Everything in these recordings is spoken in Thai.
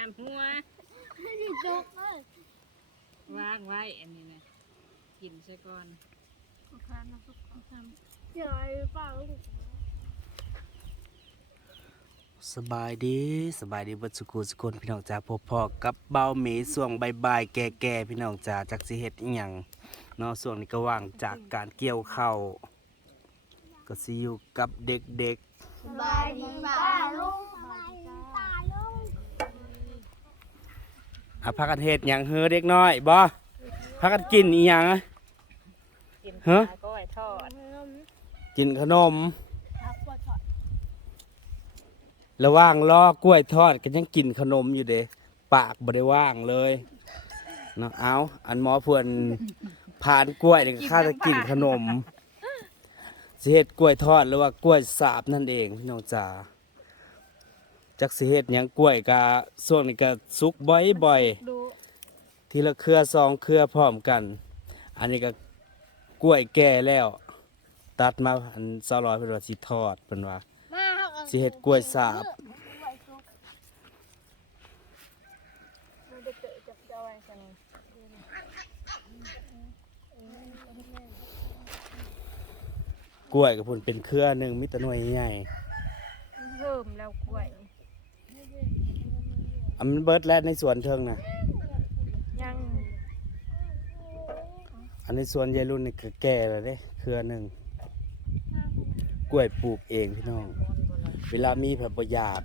ามหัวนี่จกเลยวางไว้อันนี้นะกินใส่ก่อนเจอเปล่าลูกสบายดีสบายดีเบัดสุกูสุคนพี่น้องจ๋าพบพอกับเบาหมีส่วงบายๆแก่ๆพี่น้องจ๋าจักสิเฮ็ดอีหยังเนาะส่วงนี้ก็ว่างจากการเกี่ยวข้าวก็สิอยู่กับเด็กสบายดีป้าลุงสบายดีป้าลุง ๆ อะพากันเฮ็ดหยังเฮ้อเด็กน้อยบ่พากันกินอีหยังอะ กินฮะปลาก้อยทอดกินขนม ครับปวดถอดระหว่างรอกล้วยทอดก็ยังกินขนมอยู่เด้ปากบ่ได้ว่างเลยเนาะเอาอันหมอเพื่อนผ่านกล้วยนี่ก็ข้าจะกินขนมสิเฮ็ดกล้วยทอดหรือว่ากล้วยสาบนั่นเองพี่น้องจ๋า จักสิเฮ็ดหยังกล้วยกะช่วงนี้ก็สุกบ่อยๆดูทีละเครือสองเครือพร้อมกัน อันนี้ก็กล้วยแก่แล้ว ตัดมาอันสร้อยเป็นว่าสิทอดเป็นว่า มาเฮากันสิเฮ็ดกล้วยสาบมันจะเจอจับเจ้าไว้กันกล้วยกับพุ่นเป็นเครือหนึ่งมิตรหน่วยใหญ่เพิ่มแล้วกล้วย อันมันเบิดแล้วในสวนเทิงนะยังอันในสวนยายรุ่นนี่ก็แก่แล้วเด้เครือหนึ่งกล้วยปลูกเองพี่น้อง เวลามีแบบประหยัด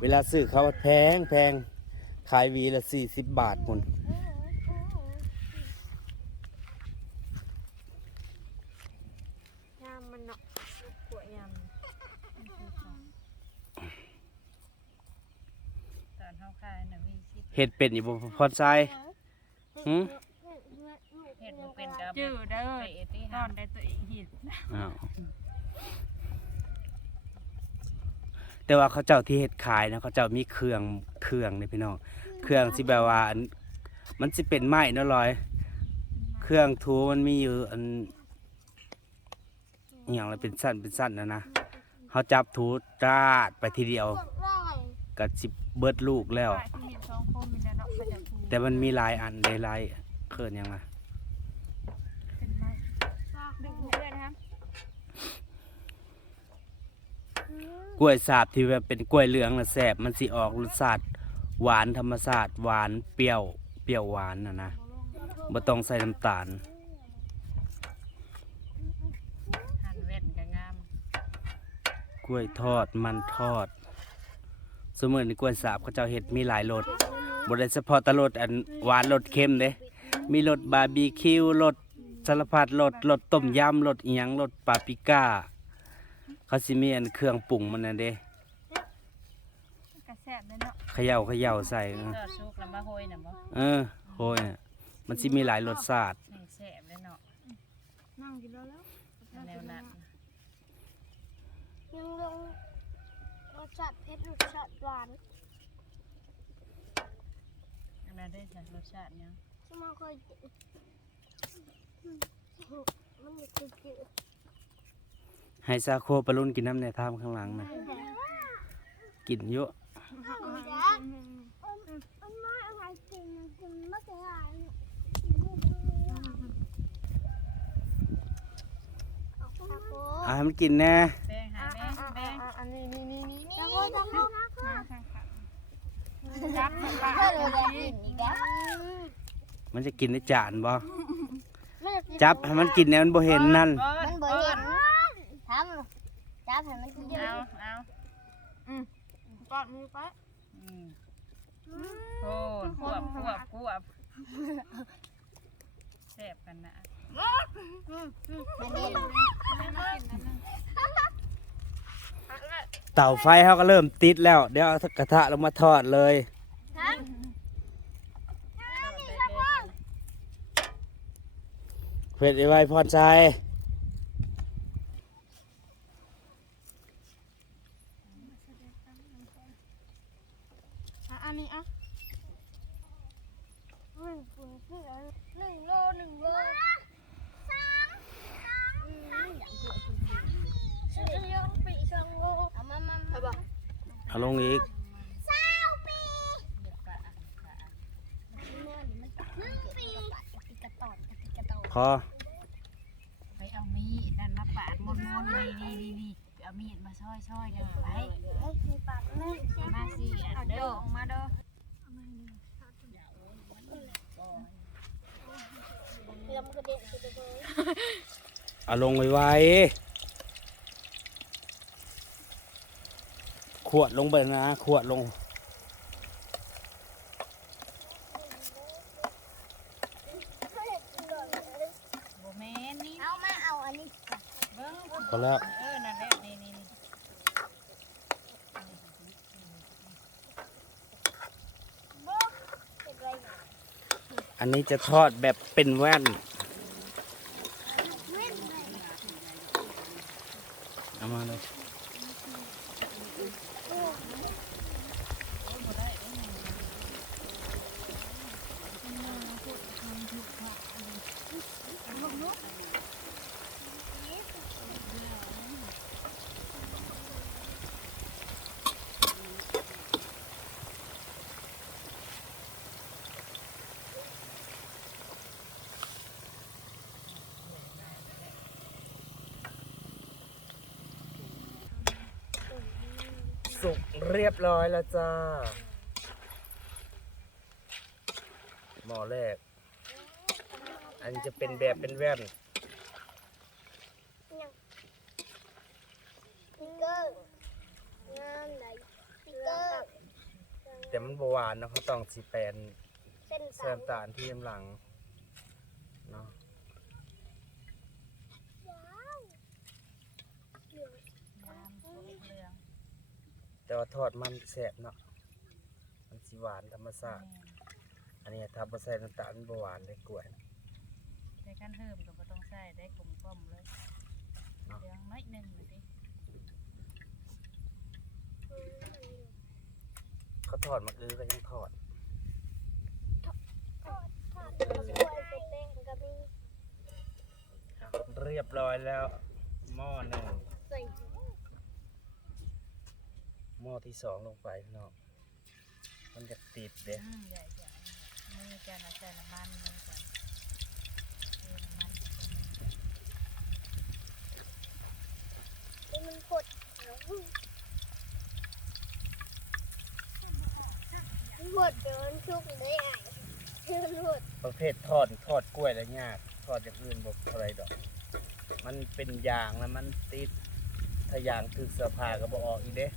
เวลาซื้อเขาแพงแพงขายหวีละสี่สิบบาทพุ่น ยามมันเนาะกล้วยยามตอนเฮาขายน่ะมีสิบ เฮ็ดเป็นอยู่บ่พอใจหืมเฮ็ดบ่เป็นกับจื้อเด้อไปที่ตอนได้ตัวเองเฮ็ดอ้าวแต่ว่าเขาเจ้าที่เฮ็ดขายนะเขาเจ้ามีเครื่องเครื่องนี่พี่น้องเครื่องสิแบบว่าอันมันสิเป็นไม้เนาะลอย เครื่องทูมันมีอยู่อันอหย่างละเป็นสั้นเป็นสั้นนะนะเขาจับทูจาดไปทีเดียว ก็สิเบิดลูกแล้วฝ่ายที่เห็นสองคนมีแต่เนาะเขาจะพูดแต่มันมีหลายอันได้หลายเคลื่อนยังไงเป็นไม้ดึงหูเลยนะครับกล้วยสาบที่แบบเป็นกล้วยเหลืองนะแสบมันสิออกรสชาติหวานธรรมชาติหวานเปรี้ยว เปรี้ยวหวานนะนะบ่ต้องใส่น้ำตาลหั่นเว้นก็งามกล้วยทอดมันทอด สมมติในกล้วยสาบเขาเจ้าเห็ดมีหลายรสบได้เฉพาะแตรสอันหวานรสเค็มเด้มีรสบาร์บีคิวรสสารพัดรสรสต้มยำรสอีหยังรสปาปริก้าเขาสิมีอันเครื่องปรุงมันนั่นเด้กระแซบเลยเนาะเขย่าเขย่าใส่เออทอดสุกแล้วมาโหยน่ะบ่เออโหยน่ะมันสิมีหลายรสชาตินี่แซ่บเลยเนาะนั่งกินแล้วแล้วแนวนั้น ยังลงรส ชาติเผ็ดรสชาติหวานอันนั้นได้จ้ะรสชาติหยังที่มันเคยกินมันจะคือกินให้ซาโคปลารุ่นกินน้ำในท่ามข้างหลังนะกินเยอะมันมาอะไรกินกินไม่ได้อะให้มันกินแน่ แบ่งหาแม่แบ่ง อันนี้นี่นี่นี่แล้วก็จะเข้านะ มาข้างๆ จับให้ป้าอีกแล้วมันจะกินในจานบ่จับให้มันกินเนี่ยมันบ่เห็นนั่นมันเบื่อทำจับให้มันกินเยเอาอะเอาปอดมือไปอืมโอ้ควบควบควบแซ่บกันนะอันนี้ เตาไฟเขาก็เริ่มติดแล้ว เดี๋ยวเอากระทะลงมาทอดเลยเผ็ดไว้พรใจ เอาลงอีกพอไปเอามีดนั่นมาปาดมนมนนี่นี่ปเอามีดมาช่อยช่อยเดินไปมาสิอันเด้มาเดเอาลงไวๆ ขวดลงไปนะ ขวดลง บ่แม่นนี่เอามาเอาอันนี้เบิ่งพอแล้ว เออนั่นแหละนี่นี่นี่บุ๊กเป็นไรอันนี้จะทอดแบบเป็นแว่น วิ่งเลย เอามาเลย สุกเรียบร้อยแล้วจ้า หมอแรก อันนี้จะเป็นแบบเป็นแว่นปิกเกอร์งานไหนปิกเกอร์แต่มันบหวานเนาะเขาต้องสีแปนเส้นแซสามมตาลที่น้ำหลังเนาะ น้ำตัวเหลือง แต่ว่าทอดมันแสบเนาะมันสีหวานธรรมชาติอันนี้ถ้าบ่ใส่น้ำตาลมันบ่หวานเลยกล้วยนะในการเพิ่มก็บ่ต้องใส่ได้กลมกล่อมเลยเหลืองน้อยหนึงน่ะสิเขาทอดมาอื้อก็ยังทอดทอดทอดกับกล้วยเป็นแป้งกับมีอะเรียบร้อยแล้วหม้อหนึ่งใส่ห ม้อที่สองลงไปพี่น้องมันจะติดเด้อืมใหญ่ๆมือจะนะใส่น้ำมันมือกันเทน้ำมันให้มันพดมันพดเดี๋ยวมันชุกได้ไงมันพดประเภททอดทอดกล้วยแล้วยากทอดอย่างอื่นบอกอะไรดอก มันเป็นยางแล้วมันติดถ้ายางถึกเสื้อผ้าก็บ่ออกอีกเด้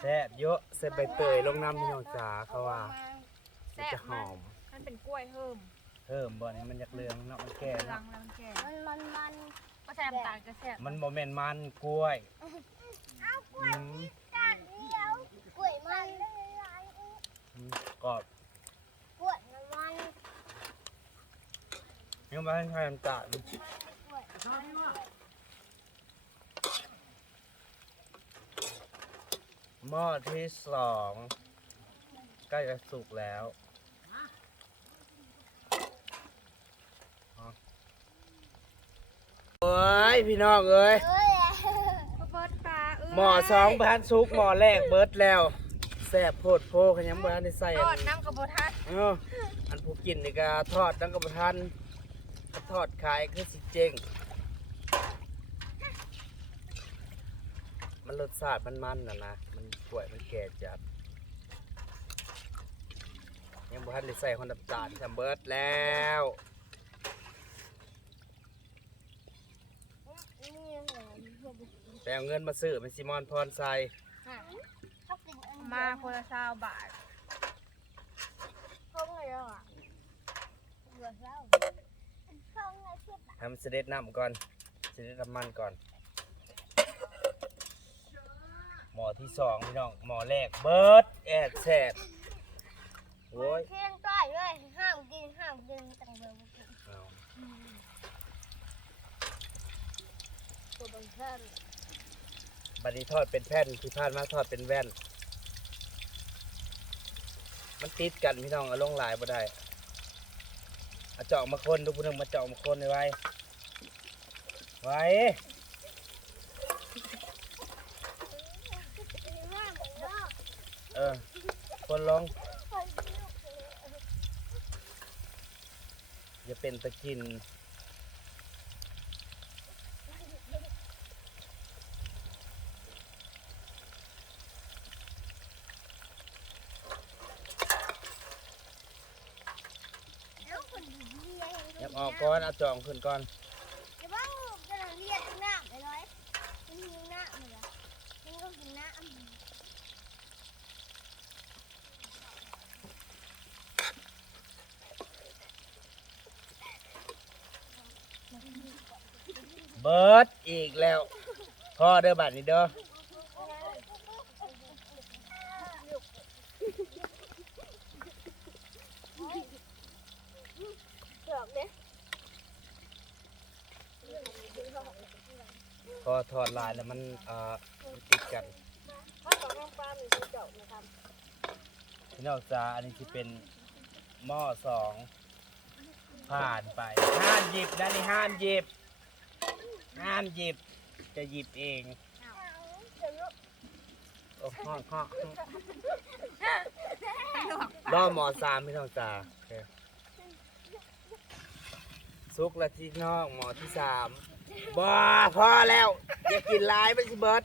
แซ่บเยอะเส้นใบเตยลงน้ำพี่น้องจ๋าเขาว่ามันแซ่จะบหมาอกมมันเป็นกล้วยเพิ่มเพิ่มบ่นี่มันอยากเหลืองเนาะมันแก่เหลือเนาะงแล้วมันแก่มันมันมันก็ใส่น้ำตาลก็แซ่บมันบ่แม่นมันกล้วย อืมกัดเดียวก ล้วยมันกรอบกล้วยมันมันยังบ่ทันใส่น้ำตาลกล้วยหม้อที่สองใกล้จะสุกแล้วโอ้ยพี่น้องเอ้ย เอ้ย เบิดปลาเอ้ย หม้อสองบานสุกหม้อแรกเบิดแล้วแซ่บโพดโพขยังบ่ทันได้ใส่ทอัอดนน้ำกระบอกทัดเอ้าอันผู้กินนี่ก็ทอดตั้งกับทันถ้าทอดขายคือสิเจ๊งมันรสชาติมันมันน่ะนะมันกล้วยมันแก่จัดยังบ่ทันได้ใส่คนน้ำตาลจำเบิดแล้ว นี่เหรอ แต่เอาเงินมาซื้อเป็นซิมอนพรไซเขากินอันมาคนละซาวบาทพงเลยอะเบื่อแล้วพงเลยที่ทำเสด็จน้ำก่อนเสด็จน้ำมันก่อน หมอที่สองพี่น้องหมอแรกเบิร์ดแอดแซดโอ้ยเที่ยงต้อยเลยห้ามกินห้ามกินตังเบลกินเอาตัวบังเทิง บัดนี้ทอดเป็นแผ่นที่ผ่านมาทอดเป็นแว่น มันติดกันพี่น้องเอาลงหลายบ่ได้เอาเจาะมาคนดูผู้หนึงมาเจาะมาคนไว้ไว้เออคนลงอย่าเป็นตะกิน ยับออกก่อนเอา จองขึ้นก่อนเดี๋ยวว่าจะเรียกหน้าไปเลยมันมีหน้าเหนือมันก็กินหน้าเบิร์ดอีกแล้วพ่อเด้อบัดนี้เด้อ เกือบเลย พ อถอดลายแล้วมันอ่อมันติดกันถ้าของน้ำปลามีสีเจาะนะครับพี่น้องจ้าอันนี้ที่เป็นหม้อสองผ่านไปห้ามหยิบนะนี่ห้ามหยิบห้ามหยิบจะหยิบเองโอ้ห้องห้องรอบหมอสามพี่น้องจ้าซุกละที่นอกหมอที่สาม บ้าพอแล้วอย่ากินหลายไปสิเบิร์ด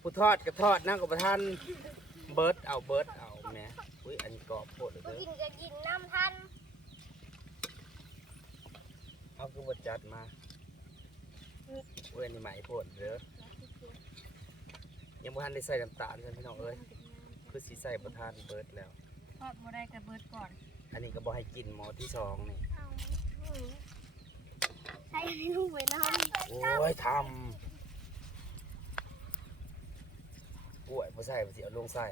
ผู้ทอดก็ทอดนั่งกับประท่านเบิร์ดเอาเบิร์ดเอาแหม่อุ้ยอันนี้กรอบโคตรเลยก็เด้อกินก็กินน้ำทันเอาคือบดจัดมาอุ้ยอันนี้ใหม่โพดเด้อยังบ่ทันได้ใส่น้ำตาลเลยพี่น้องเอ้ยคือสีใส่ประทานเบิร์ดแล้ว ทอดบ่ได้กระเบิดก่อน อันนี้ก็บอกให้กินหมอที่สองนี่ใส่ ให้ลูกไปน้ำโอ้ยทำกล้วยบ่ใส่บ่สิเอาลงใส่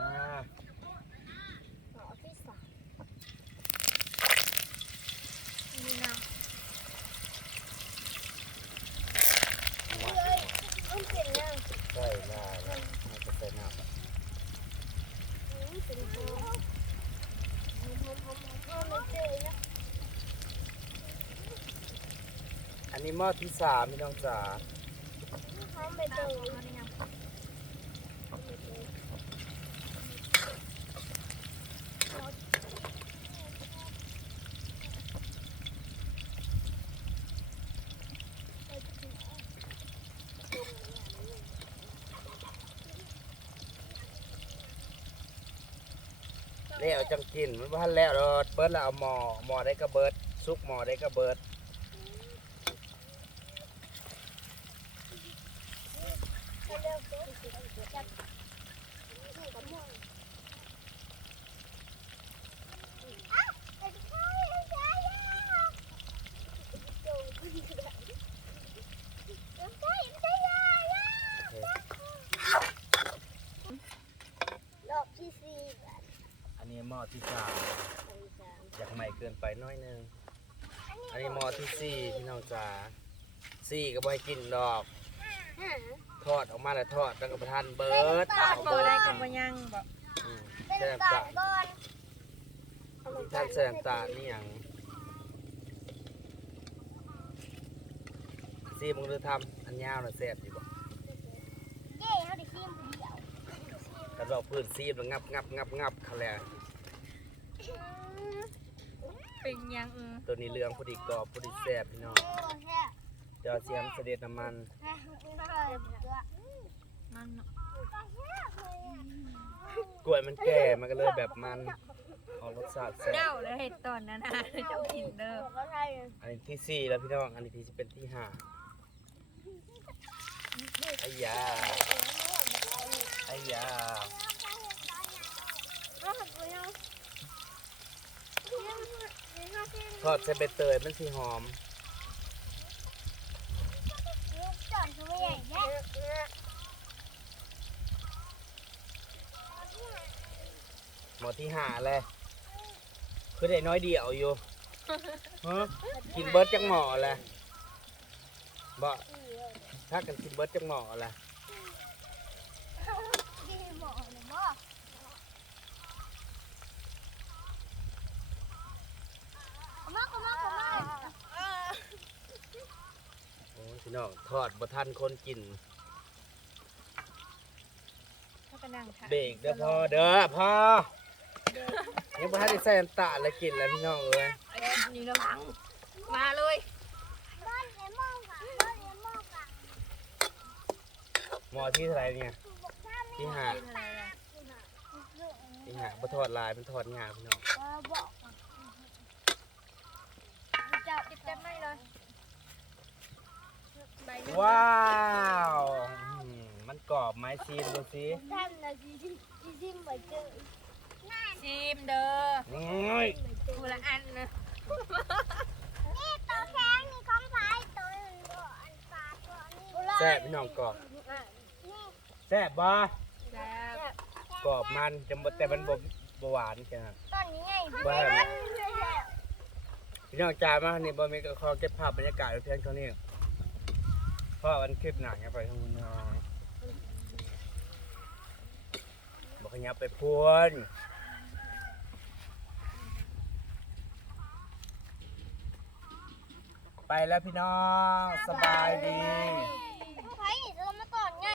มา หมอที่สามนี่นะ มา เลยต้องเปลี่ยนยัง ใส่ลายแล้วมันจะใส่น้ำ อืมเป็นหอมหอมหอมหอมหอมเลยเจอนะ อันนี้ หม้อที่สามพี่น้องจ๋าหอมใบเตยแล้วจังกินมันบ่ทันแล้วดอกเบิร์ดแล้วเอาหมอหม้อได้ก็เบิร์ดซุกหมอได้ก็เบิร์ด เร็วๆเดี๋ยวจับนี่กับหม้ออ้าวไอ้ชายไอ้ชายอะโจ้ยไอ้ชายไอ้ชายอะรอบที่สี่แบบ อันนี้หม้อที่สามอยากใหม่เกิน ไปหน้อยหนึงอันนี้หม้อที่สี่พี่น้องจ๋าสี่ก็บ่ให้กินดอกห้าทอดออกมาแล้วทอดแล้วก็ประทานเบิร์ดทอดบ่ได้กับบ่ยังบ่อืมเป็นใส่น้ำน้ำตาตาลลก่อนท่านใส่น้ำตาลนี่หยังซีมึงดูทำอันยาวน่ะแซ่บดีบ่เย้เขาได้ชิมเดียวกระดอกพื้นซีมันงับงับงับงับเขาแล้ว เป็นยังเออตัวนี้เรื่องพอดีกรอบพอดีแซ่บพี่น้องโอ้แซ่บเจอเสียมเสด็จน้ำมันแซ่บเลยมันเนาะกล้วยมันแก่มันก็เลยแบบมันออกรสชาติแซ่บเจ้าได้เฮ็ดตอนนั้นนะเจ้ากินเด้อก็ใช่อันนี้ที่สี่แล้วพี่น้องอันนี้ที่จะเป็นที่ห้าไอ้ยาไอ้ยาก็หักไปยัง ทอดใส่ใบเตยมันสีหอมหมอที่หาเลยคือได้น้อยเดียวอยู่ฮะกินเบิร์ดจังหมอแหละบ่ถ้ากันกินเบิร์ดจังหมอแหละ มากขมากขมากโอ้พี่น้องทอดบะทันคนกิน ถ้าเป็างค่ะเบรกเด้อพ่อเด้อพ่อยังบะทันได้ใซน้ำตาลแล้วกินแล้วพี่น้องเอ้ยนี่ระวังมาเลยหมอที่อะไรเนี่ยที่หาที่หาบะทอดลายเป็นทอดงาพี่น้อง ว้าวอืมมันกรอบไหมซีมดูสิทำนาทีที่ที่เหมือนเจอชิมเด้อน้อยคนละอันนะนี่ตัวแข็งนี่ของไผ่ตัวหนึ่งตัวอันปลาตัวนี้แซ่บพี่น้องกรอบนี่แซ่บบ่แซ่บกรอบมันจะบ่แต่มันบ่บ่หวานจ้ะตอนนี้ไงบ่ให้มันพี่น้องจ่ายมานี่บ่มีก็ขอเก็บภาพบรรยากาศไว้เพียงเท่านี้เพราะวันคลิปหนังไปทางนู้นเนาะบ่ขยับไปพวนไปแล้วพี่น้องสบายดี